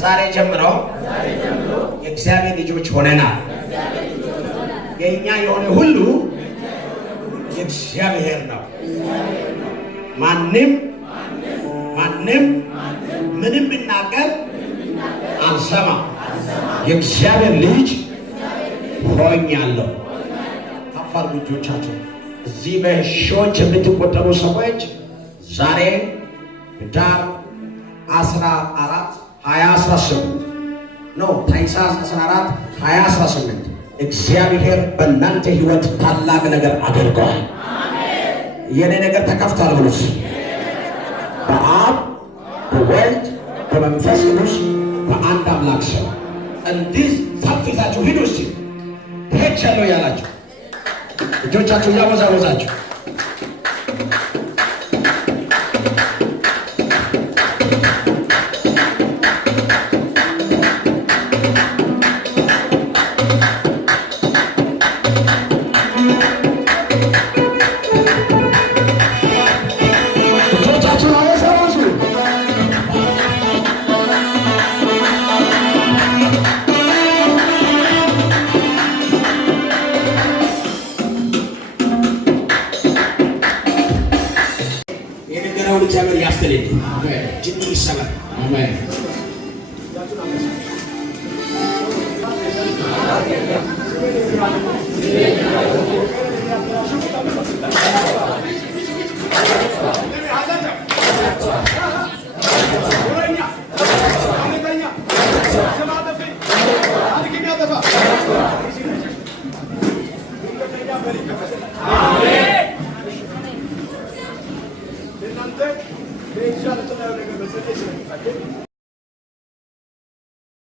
ከዛሬ ጀምሮ የእግዚአብሔር ልጆች ሆነናል። የእኛ የሆነ ሁሉ የእግዚአብሔር ነው። ማንም ምንም ቢናገር አልሰማም። የእግዚአብሔር ልጅ ሆኛለሁ። አፋር ልጆቻቸው እዚህ በሺዎች የምትቆጠሩ ሰዎች ዛሬ ዳር 14 2018 ነው ታኅሳስ 14 2018 እግዚአብሔር በእናንተ ሕይወት ታላቅ ነገር አድርጓል። የኔ ነገር ተከፍቷል ብሉስ በአብ በወልድ በመንፈስ ቅዱስ በአንድ አምላክ ስም እንዲህ ታፍዛችሁ ሂዱ። እስቲ ሄቻለሁ ያላችሁ እጆቻችሁ ያወዛወዛችሁ እግዚአብሔር ያስተልል ጅኒ ይሰማል። አሜን።